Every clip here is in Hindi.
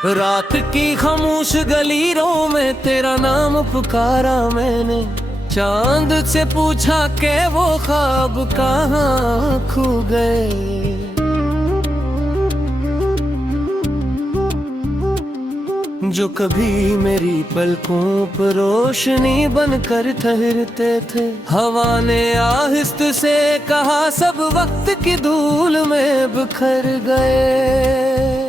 रात की खामोश गलीरों में तेरा नाम पुकारा मैंने, चांद से पूछा के वो ख्वाब कहाँ खो गए। जो कभी मेरी पलकों पर रोशनी बनकर ठहरते थे, हवा ने आहिस्त से कहा सब वक्त की धूल में बिखर गए।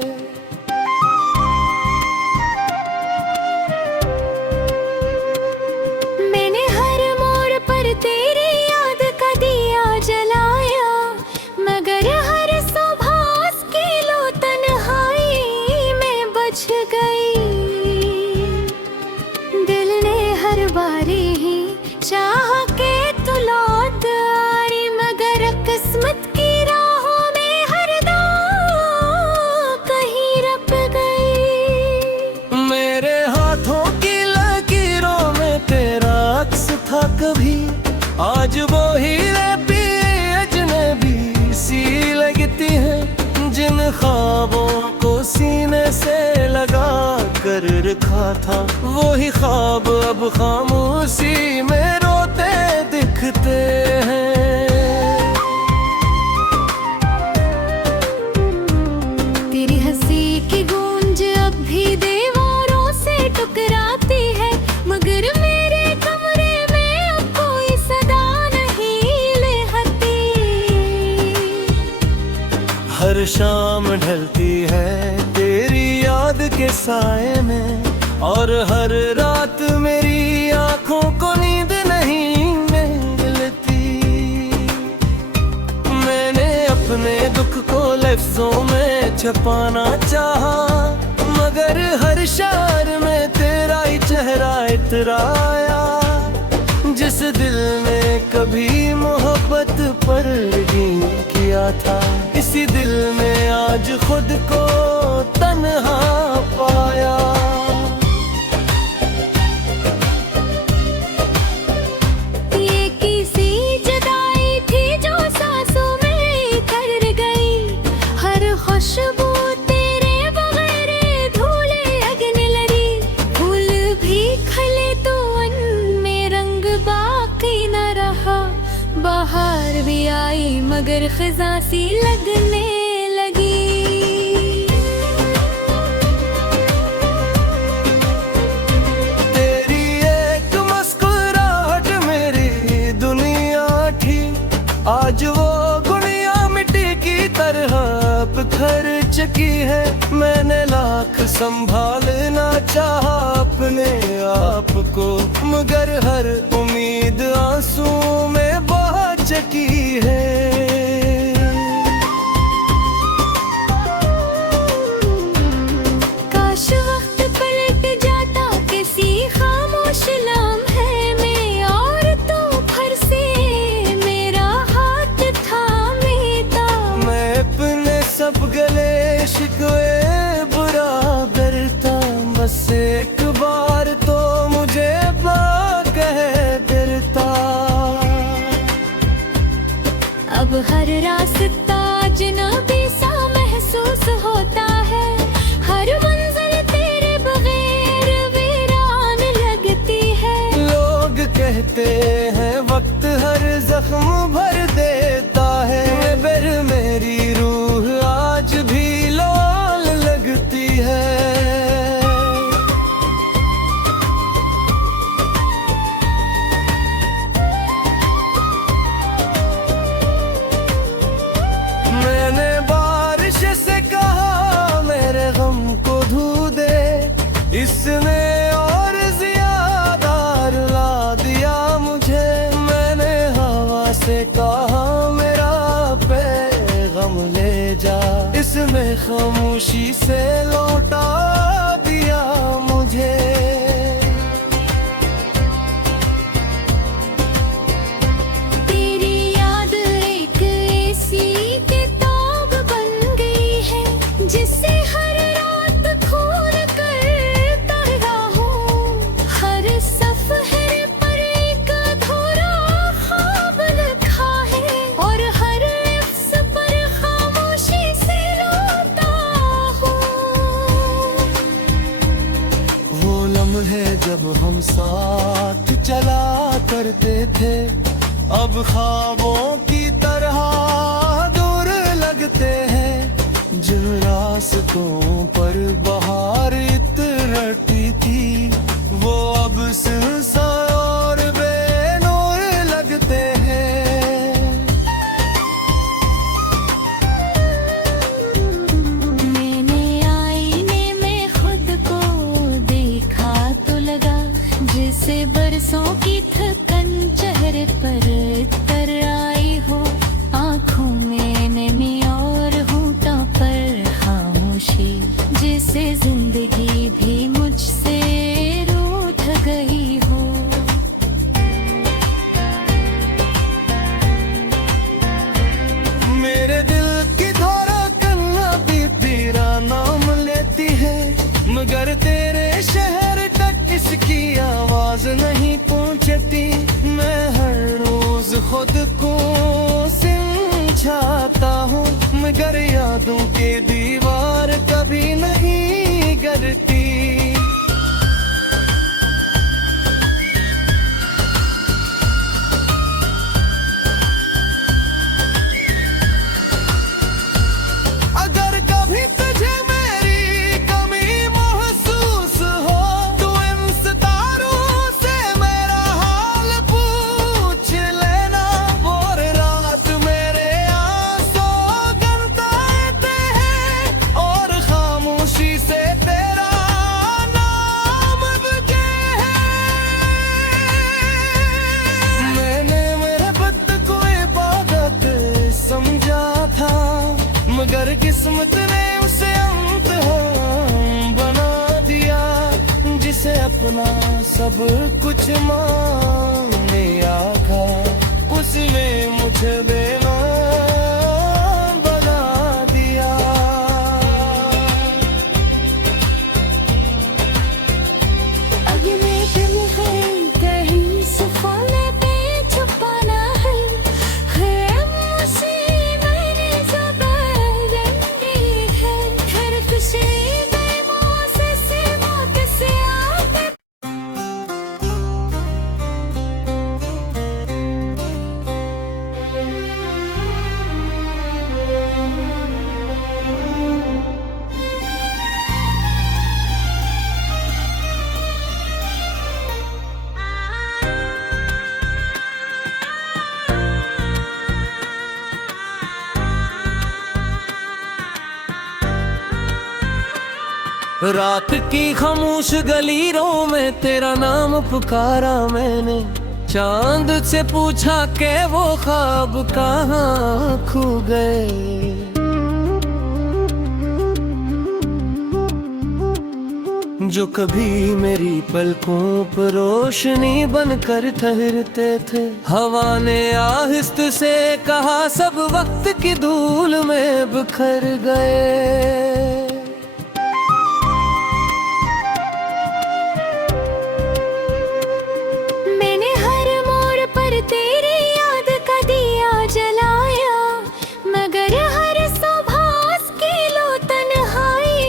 कभी आज वो हीरे भी अजनबी सी लगती है, जिन ख्वाबों को सीने से लगा कर रखा था, वो ही ख्वाब अब खामोशी में रोते दिखते हैं। तेरी हंसी की गूंज अब भी दीवारों से टकराती है, मगर हर शाम ढलती है तेरी याद के साए में, और हर रात मेरी आंखों को नींद नहीं मिलती। मैंने अपने दुख को लफ्जों में छुपाना चाहा, मगर हर शार में तेरा ही चेहरा इतराया। जिस दिल ने कभी मोहब्बत पर यकीन किया था, इसी दिल में आज खुद को तन्हा पाया। ये किसी जुदाई थी जो सांसों में कर गई, हर खुशबू तेरे बगैर धूले अगन लड़ी। फूल भी खिले तो उनमें रंग बाकी न रहा, बाहर भी आई मगर खिज़ां सी लगने लगी। तेरी एक मुस्कुराहट मेरी दुनिया थी, आज वो गुड़िया मिट्टी की तरह बिखर चुकी है। मैंने लाख संभालना चाहा अपने आप को, मगर हर उम्मीद आंसू में बह चुकी है। काश वक्त पलट जाता किसी खामोश लम्हे में, और तू फिर से मेरा हाथ थामेता। मैं अपने सब गले शिकवे बुरा करता, बस एक बार तो मुझे कह देता। अब हर रास्ता अजनबी सा महसूस होता है, हर मंजिल तेरे बगैर वीरान लगती है। लोग कहते हैं वक्त हर जख्म भर देता है, मगर मेरी रूह आज भी लाल लगती है। मैंने बारिश से कहा मेरे गम को धो दे, इसने और ज्यादा रुला दिया मुझे। मैंने हवा से कहा मेरा पैगाम ले जा, इसने खामोशी से लौटा दिया मुझे। तेरी याद एक ऐसी किताब बन गई है, जिससे हर रात खोल कर पढ़ता हूँ। हर सफ़र पर एक अधूरा ख्वाब लिखा है, और हर लफ्ज़ पर खामोशी से रोता हूँ। लम्हे जब हम साथ चला करते थे, अब ख्वाबों की तरह दूर लगते हैं। जिन रास्तों पर बहार इतरती थी, वो अब सुनसान और बेनूर लगते हैं। मैंने आईने में खुद को देखा तो लगा, जैसे बरसों की थकन चेहरे पर तर आई हो। आँखों में नमी और होठों पर खामोशी, जैसे जिंदगी भी मुझसे रूठ गई हो। मेरे दिल की धड़कन अभी तेरा नाम लेती है, मगर तेरे शहर तक इसकी आवाज नहीं पहुंचती। मैं हर रोज खुद को समझाता हूँ, मगर यादों के दीवार कभी नहीं गिरती। अगर कभी तुझे मेरी कमी महसूस हो, तो इन सितारों से मेरा हाल पूछ लेना। और रात मेरे आंसू गिनते हैं, और खामोशी से तेरा नाम बजे है। मैंने मेरे बुत को इबादत समझा था, मगर किस्मत ने उसे अंत बना दिया। जिसे अपना सब कुछ माने आका, उसने मुझे बेईमान बना दिया। अगले दिन है कहीं सुफाने पे छुपाना है, खामोशी मैंने ज़बान दी है। हर खुशी बेमौसम से मौत से आते। रात की खामोश गलीरों में तेरा नाम पुकारा मैंने। चांद से पूछा कि वो ख्वाब कहाँ खो गए। जो कभी मेरी पलकों पर रोशनी बनकर ठहरते थे, हवा ने आहिस्त से कहा सब वक्त की धूल में बिखर गए। मैंने हर मोड़ पर तेरी याद का दिया जलाया, मगर हर सुबह की लो तन्हाई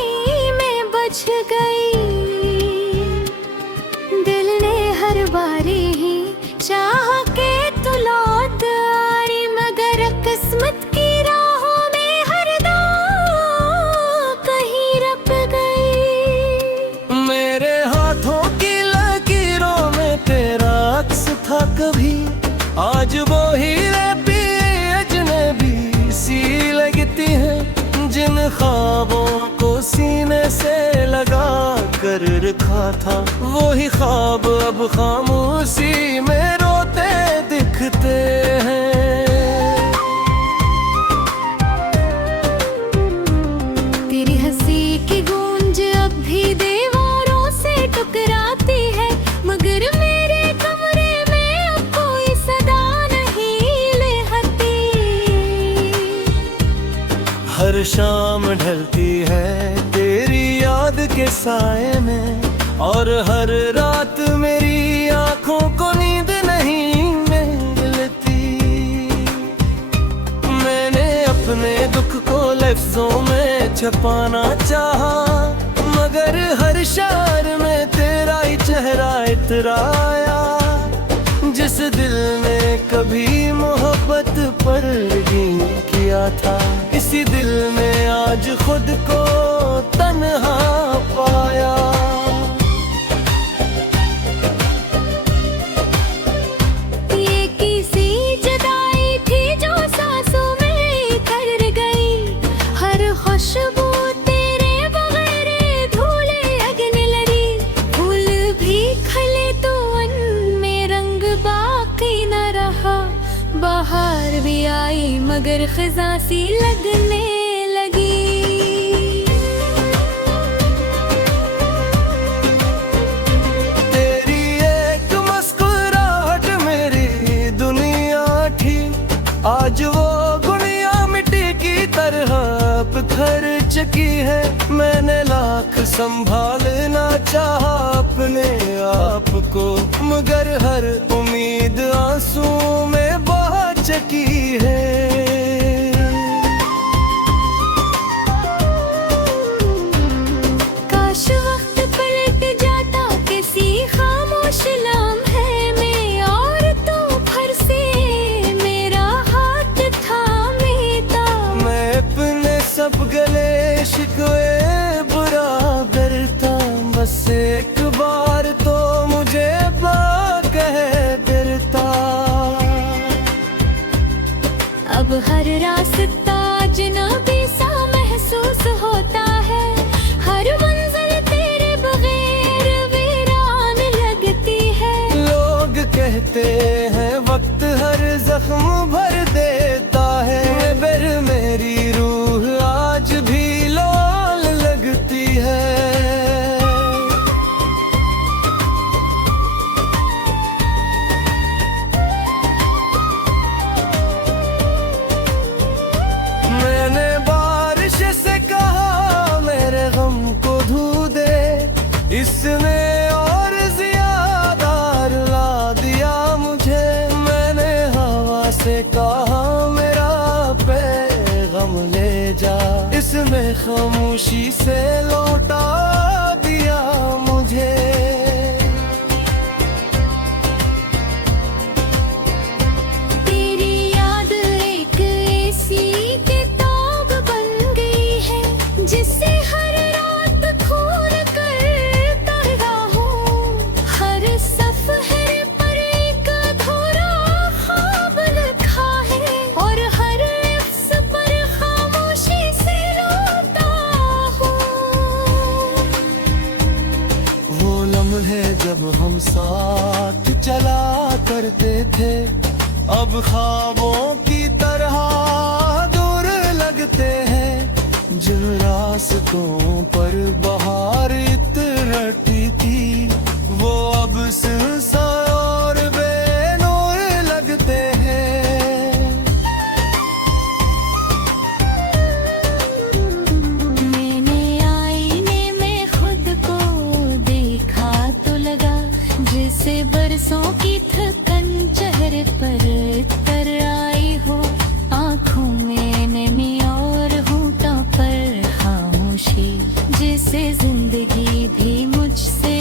में बच गई। दिल ने हर बारी ही चाह के तू लौट आई, मगर किस्मत की राहों में हर दम कहीं रप गई। मेरे हाथों की लकीरों में तेरा अक्स था कभी, आज वो हीरे भी अजनबी सी लगती है। जिन ख्वाबों को सीने से लगा कर रखा था, वो ही ख्वाब अब खामोशी में रोते दिखते हैं। तेरी हंसी की गूंज अब भी दीवारों से टकराती है, मगर मेरे कमरे में अब कोई सदा नहीं लहती। हर शाम ढलती है तेरी याद के साए में, और हर रात मेरी आंखों को नींद नहीं मिलती। मैंने अपने दुख को लफ्जों में छुपाना चाहा, मगर हर शहर में तेरा ही इतराया। जिस दिल ने कभी मोहब्बत पर यकीन किया था, इसी दिल ने आज खुद को तन्हा पाया। ये किसी जुदाई थी जो सांसों में कर गई, हर खुशबू तेरे बगैर धूले अगने लगी। फूल भी खिले तो उनमें रंग बाकी न रहा, बाहर भी आई मगर खिज़ा सी लगने लगी। तेरी एक मुस्कुराहट मेरी दुनिया थी, आज वो गुड़िया मिट्टी की तरह बिखर चुकी है। मैंने लाख संभालना चाहा अपने आप को, मगर हर उम्मीद आंसू में बह चुकी है। काश वक्त पलट जाता किसी खामोश लम्हे में, और तो फिर से मेरा हाथ थामेता। मैं अपने सब गले शिकवे बुरा करता, बस एक बार तो मुझे कह देता। अब हर रास्ता अजनबी सा महसूस होता है, हर मंजिल तेरे बगैर वीरान लगती है। लोग कहते हैं वक्त हर जख्म भर देता है, मगर मेरी रूह आज भी लाल लगती है। मैंने बारिश से कहा मेरे गम को धो दे, इसने और ज्यादा रुला दिया मुझे। मैंने हवा से कहा मेरा पैगाम ले जा, इसने खामोशी से लौटा दिया मुझे। तेरी याद एक ऐसी किताब बन गई है, जिससे हर रात खून करता रहा हूँ। हर सफ़र पर एक अधूरा ख्वाब लिखा है, और हर लफ्ज़ पर खामोशी से रोता हूँ। वो लम्हे जब हम साथ चला करते थे, अब ख्वाबों की तरह दूर लगते हैं। जिन रास्तों पर बहार इतरती थी, वो अब सुनसान और बेनूर लगते हैं। मैंने आईने में खुद को देखा तो लगा, जैसे बरसों की थकन चेहरे पर तर आई हो। आँखों में नमी और होठों पर खामोशी, जैसे जिंदगी भी मुझसे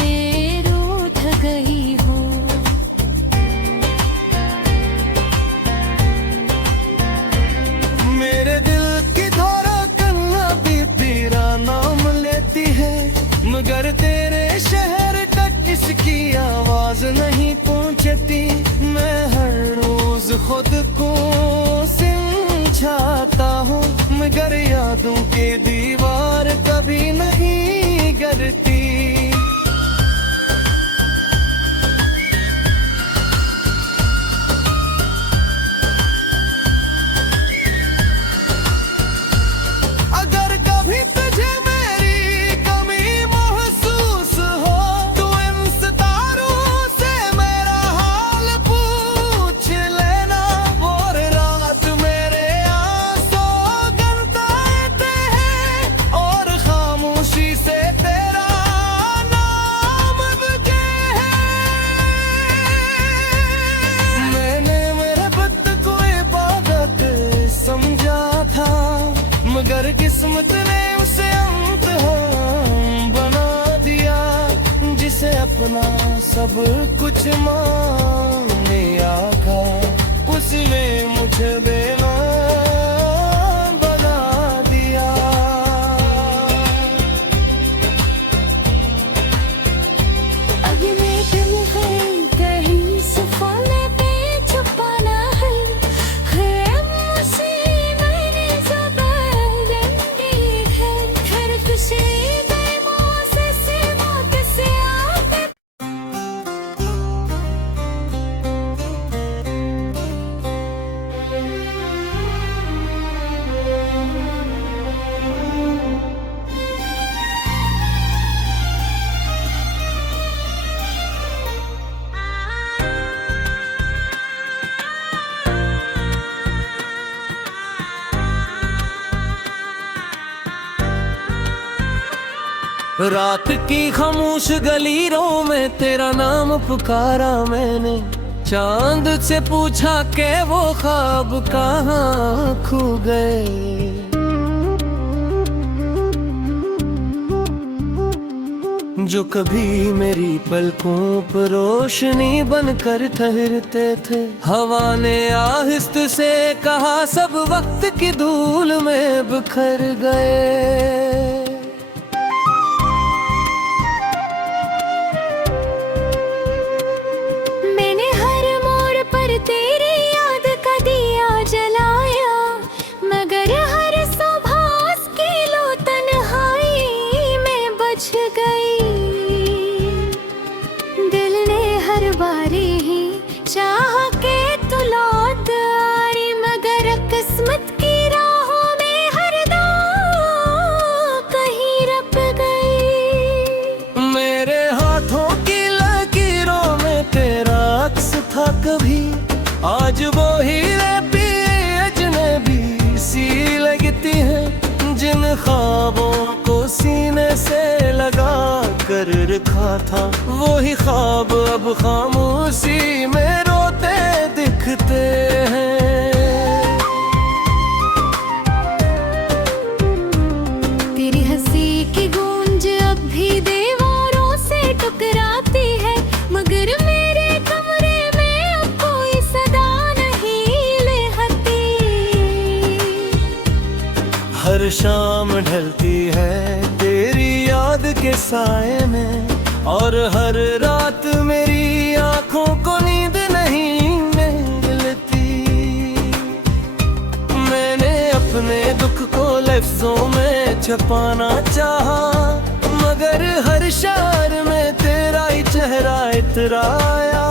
रूठ गई हो। मेरे दिल की धड़कन अभी तेरा नाम लेती है, मगर तेरे शहर तक इसकी आवाज नहीं पहुंचती। मैं हर रोज खुद को समझाता हूँ, मगर यादों के दीवार कभी नहीं गिरती। अगर कभी तुझे मेरी कमी महसूस हो, तो इन सितारों से मेरा हाल पूछ लेना। और रात मेरे आंसू गनगाते हैं, और खामोशी से तेरा नाम बजे है। मैंने मेरे बुत को इबादत समझा था, मगर किस्मत ने उसे अंत बना दिया। जिसे अपना सब कुछ मांगने आका, उसने मुझे बेनाम बना दिया। अगले दिन है कहीं सफाने पे छुपाना है मुझसे मैंने ज़बरदस्ती है, हर खुशी बेमौसम से मौत से आके रात की खामोश गलीरों में तेरा नाम पुकारा मैंने, चांद से पूछा के वो ख्वाब कहाँ खो गए। जो कभी मेरी पलकों पर रोशनी बनकर ठहरते थे, हवा ने आहिस्त से कहा सब वक्त की धूल में बिखर गए। मैंने हर मोड़ पर तेरी याद का दिया जलाया, मगर हर सुबह की लो तन्हाई में बच गई। दिल ने हर बारी ही चाह के तू लौट आई, मगर किस्मत की राहों में हर दाग कहीं रप गई। मेरे हाथों की लकीरों में तेरा अक्स था कभी, आज वो हीरे भी अजनबी सी लगती है। जिन ख्वाबों को सीने से लगा कर रखा था, वो ही ख्वाब अब खामोशी में रोते दिखते हैं। तेरी हंसी की गूंज अब भी दीवारों से टकराती है, मगर मेरे कमरे में अब कोई सदा नहीं लहती। हर शाम ढलती है तेरी याद के साए में, और हर रात मेरी आंखों को नींद नहीं मिलती। मैंने अपने दुख को लफ्जों में छुपाना चाहा, मगर हर शार में तेरा ही चेहरा इतराया।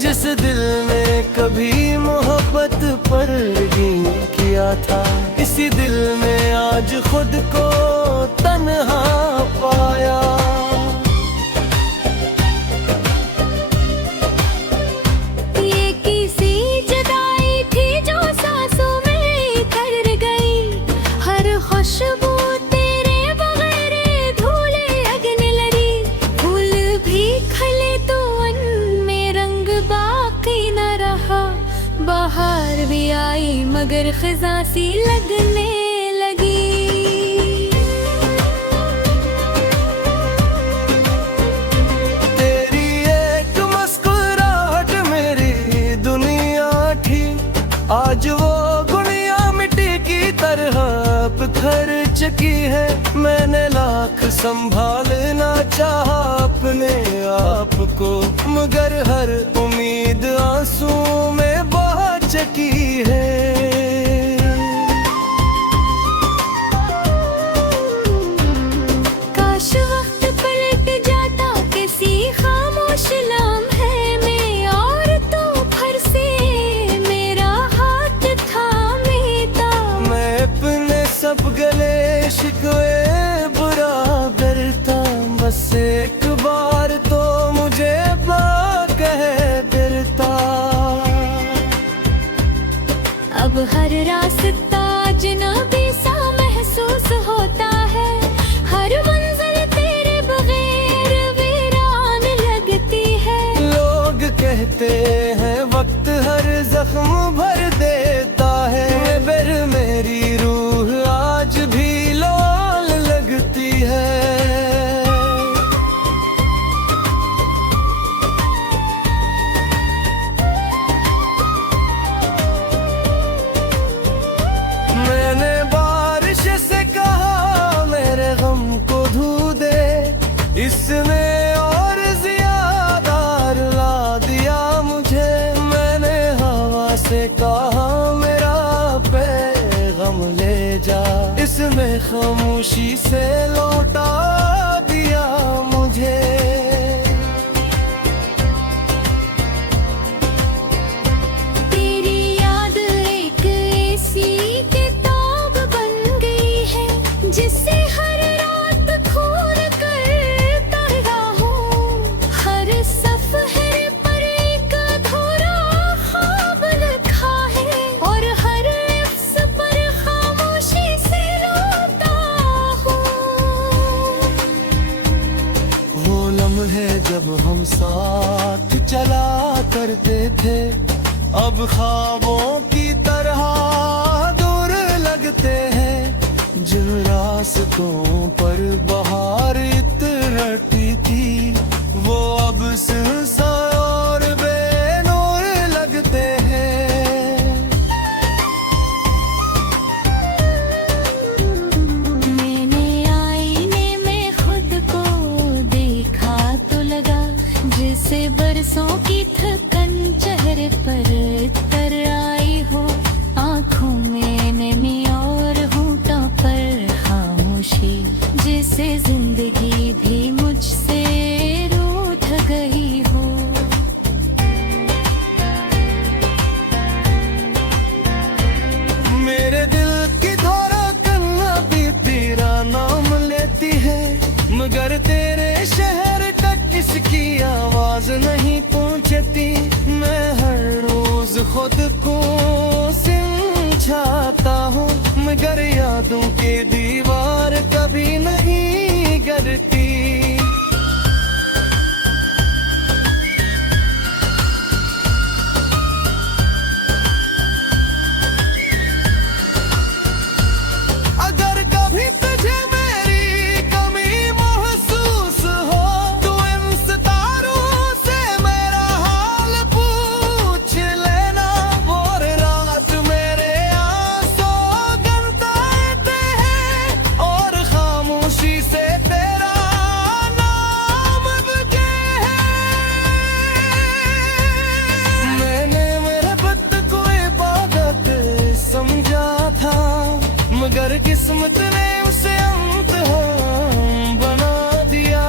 जिस दिल ने कभी मोहब्बत पर यकीन किया था, इसी दिल में आज खुद को तन्हा पाया। ये किसी जुदाई थी जो सांसों में कर गई, हर खुशबू तेरे बगैर धूले अगने लगी। फूल भी खिले तो उनमें रंग बाकी न रहा, बाहर भी आई मगर खिज़ां सी लगने लगी। तेरी एक मुस्कुराहट मेरी दुनिया थी, आज वो गुड़िया मिट्टी की तरह बिखर चुकी है। मैंने लाख संभालना चाहा अपने आप को, मगर हर उम्मीद आंसू में बह चुकी है। काश वक्त पलट जाता किसी खामोश लम्हे में, और तो फर से मेरा हाथ थामेता। मैं अपने सब गले शिकवे बुरा करता, बस एक बार तो मुझे कह देता। अब हर रास्ता अजनबी सा महसूस होता है, हर मंजिल तेरे बगैर वीरान लगती है। लोग कहते हैं वक्त हर जख्म भर देता है, मगर मेरी रूह आज भी लाल लगती है। जिसने खामोशी से लौटा दिया मुझे। तेरी याद एक ऐसी किताब बन गई है जिसे हर रात खोल कर पढ़ता हूँ। हर सफ़र पर एक अधूरा ख्वाब लिखा है और हर लफ्ज़ पर खामोशी से रोता हूँ। वो लम्हे जब हम साथ चला करते थे अब ख्वाबों की तरह दूर लगते हैं। जिन रास्तों पर बहार इतरती थी वो अब सुनसान और बेनूर लगते हैं। मैंने आईने में खुद को देखा तो लगा जैसे बरसों की थकन चेहरे पर तर आई हो। आँखों में नमी और होठों पर खामोशी, जैसे जिंदगी भी मुझसे रूठ गई हो। मेरे दिल की धड़कन अभी तेरा नाम लेती है मगर तेरे शहर तक इसकी आवाज नहीं पहुंचती। मैं हर रोज खुद को समझाता हूँ मगर यादों के दीवार कभी नहीं गिरती। अगर कभी तुझे मेरी कमी महसूस हो तो इन सितारों से मेरा हाल पूछ लेना। और रात मेरे आंसू गनगनाते हैं और खामोशी से तेरा नाम बजे है। मैंने मेरे बद को इबादत समझा था मगर किस्मत ने उसे अंत बना दिया।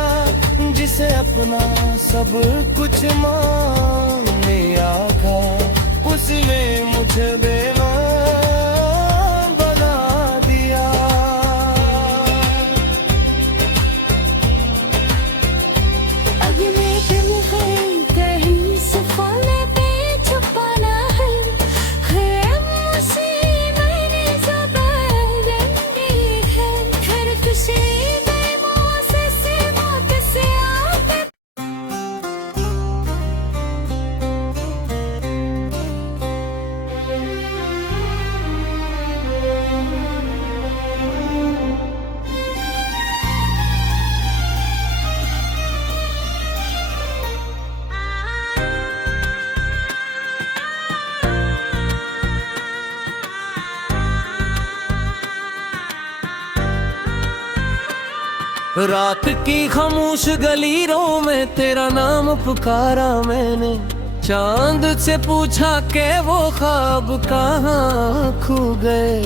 जिसे अपना सब कुछ माने आका उसने मुझे बेईमान बना दिया। अगले दिन है कहीं सफाने पे छुपाना है मुझसे मैंने ज़बान दी है। हर खुशी बेमौसम से मौत से आप रात की खामोश गलीरों में तेरा नाम पुकारा मैंने। चांद से पूछा के वो ख्वाब कहाँ खो गए।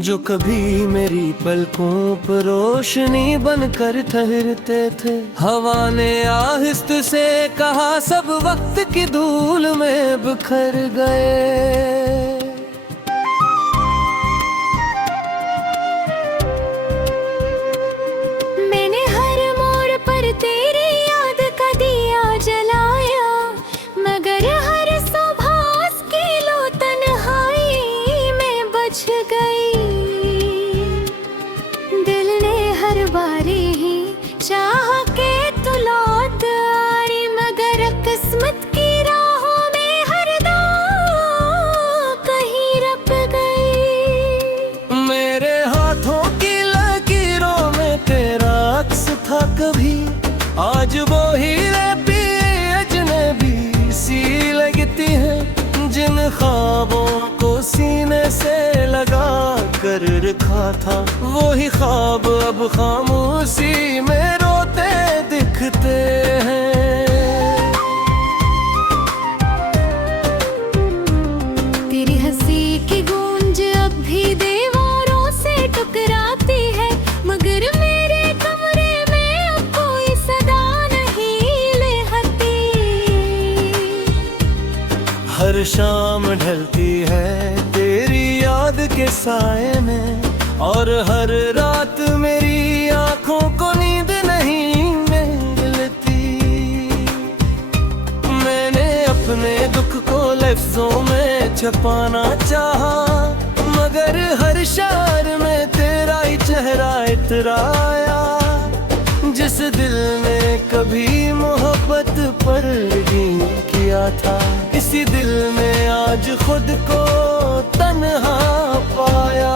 जो कभी मेरी पलकों पर रोशनी बनकर ठहरते थे। हवा ने आहिस्त से कहा सब वक्त की धूल में बिखर गए। मैंने हर मोड़ पर तेरी याद का दिया जलाया मगर हर सुबह की लो तन्हाई में बच गई। दिल ने हर बारी ही चाह के तू लौट आई मगर किस्मत की राहों में हर दाग कहीं रप गई। मेरे हाथों की लकीरों में तेरा अक्स था कभी। आज वो हीरे भी अजनबी सी लगती है। जिन ख्वाबों को सीने से लगा कर रखा था वही ख्वाब अब खामोशी में रोते दिखते हैं। ढलती है तेरी याद के साए में, और हर रात मेरी आंखों को नींद नहीं मिलती। मैंने अपने दुख को लफ्जों में छुपाना चाहा, मगर हर शार में तेरा ही चेहरा इतराया। जिस दिल ने कभी मोहब्बत पर यकीन किया था, इसी दिल में आज खुद को तन्हा पाया।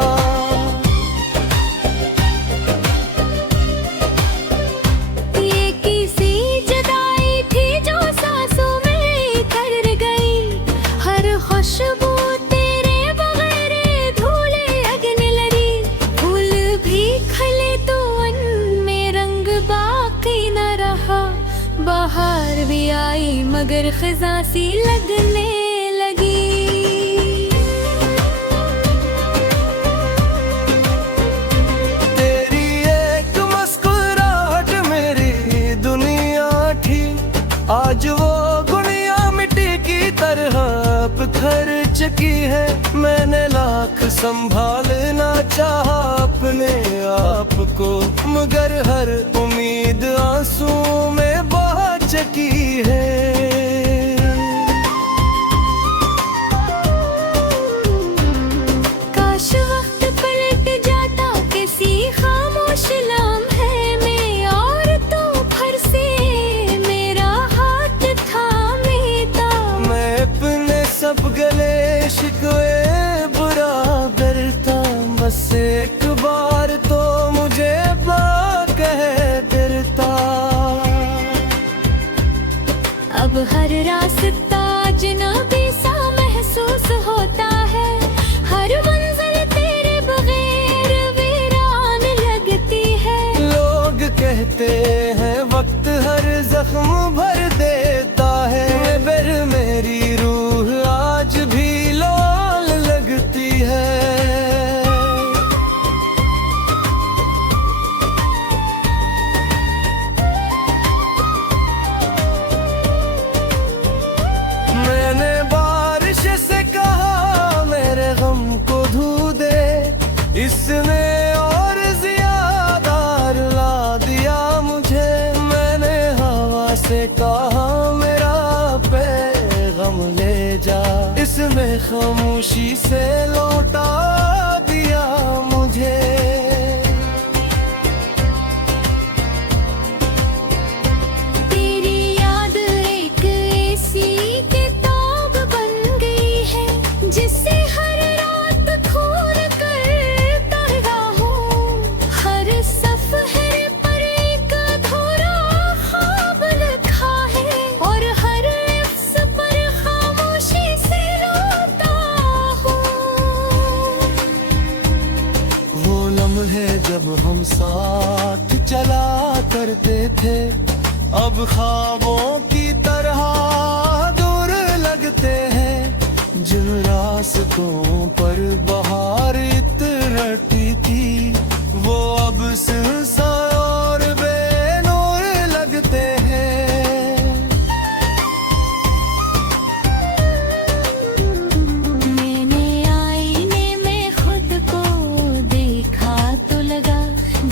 ये किसी जुदाई थी जो सांसों में कर गई, हर खुशबू तेरे बगैर धूले अगने लगी। फूल भी खिले तो उनमें रंग बाकी न रहा, बाहर भी आई मगर खिज़ां सी लगने लगी। तेरी एक मुस्कुराहट मेरी दुनिया थी, आज वो गुड़िया मिट्टी की तरह बिखर चुकी है। मैंने लाख संभालना चाहा अपने आप को, मगर हर उम्मीद आंसू में बह चुकी है। काश वक्त पलट जाता, किसी खामोश लम्हे में और तो फिर से मेरा हाथ थामेता। मैं अपने सब गले शिकवे बुरा करता, बस एक बार तो मुझे कह देता। अब हर रास्ता अजनबी सा महसूस होता है, हर मंजिल तेरे बगैर वीरान लगती है। लोग कहते हैं वक्त हर जख्म भर देता है, मगर मेरी रूह आज भी लाल लगती है। मैंने बारिश से कहा मेरे गम को धो दे, इसने और ज्यादा रुला दिया मुझे। मैंने हवा से कहा मेरा पैगाम ले जा, इसने खामोशी से लौटा दिया मुझे। तेरी याद एक ऐसी किताब बन गई है, जिसे हर रात खोल कर पढ़ता हूँ। हर सफ़र पर एक अधूरा ख्वाब लिखा है, और हर लफ्ज़ पर खामोशी से रोता हूँ। वो लम्हे जब हम साथ चला करते थे, अब ख्वाबों की तरह दूर लगते हैं। जिन रास्तों पर बहार इतरती थी, वो अब सुनसान और बेनूर लगते हैं। मैंने आईने में खुद को देखा तो लगा,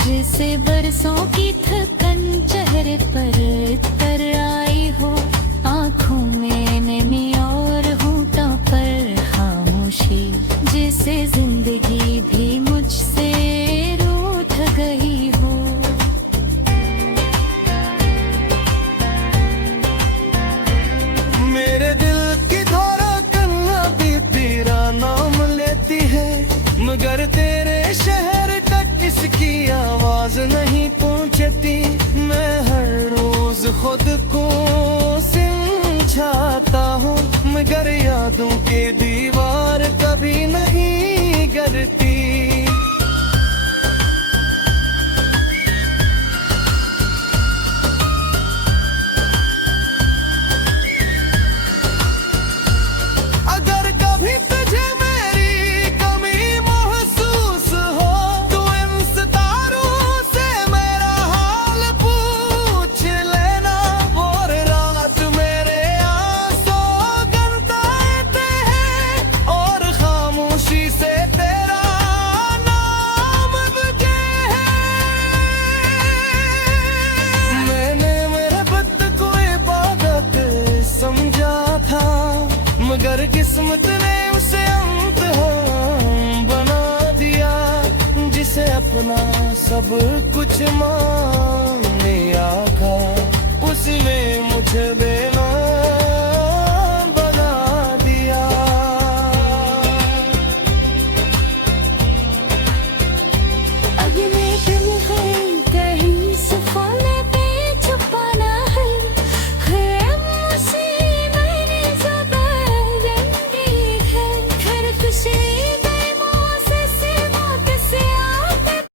जिसे बरसों की थकन चेहरे पर तर आई हो। आँखों में नमी और होठों पर खामोशी, जिसे जिंदगी भी मुझसे रूठ गई हो। मेरे दिल की धड़कन अभी तेरा नाम लेती है, मगर तेरे शहर तक इसकी आवाज नहीं पहुंचती। मैं हर रोज खुद को समझाता हूँ, मगर यादों के दीवार कभी नहीं गिरती। अगर कभी तुझे मेरी कमी महसूस हो, तो इन सितारों से मेरा हाल पूछ लेना। और रात मेरे आंसू गिनते हैं, मगर किस्मत ने उसे इम्तिहान बना दिया, जिसे अपना सब कुछ मांगने आका, उसी में मुझे बेना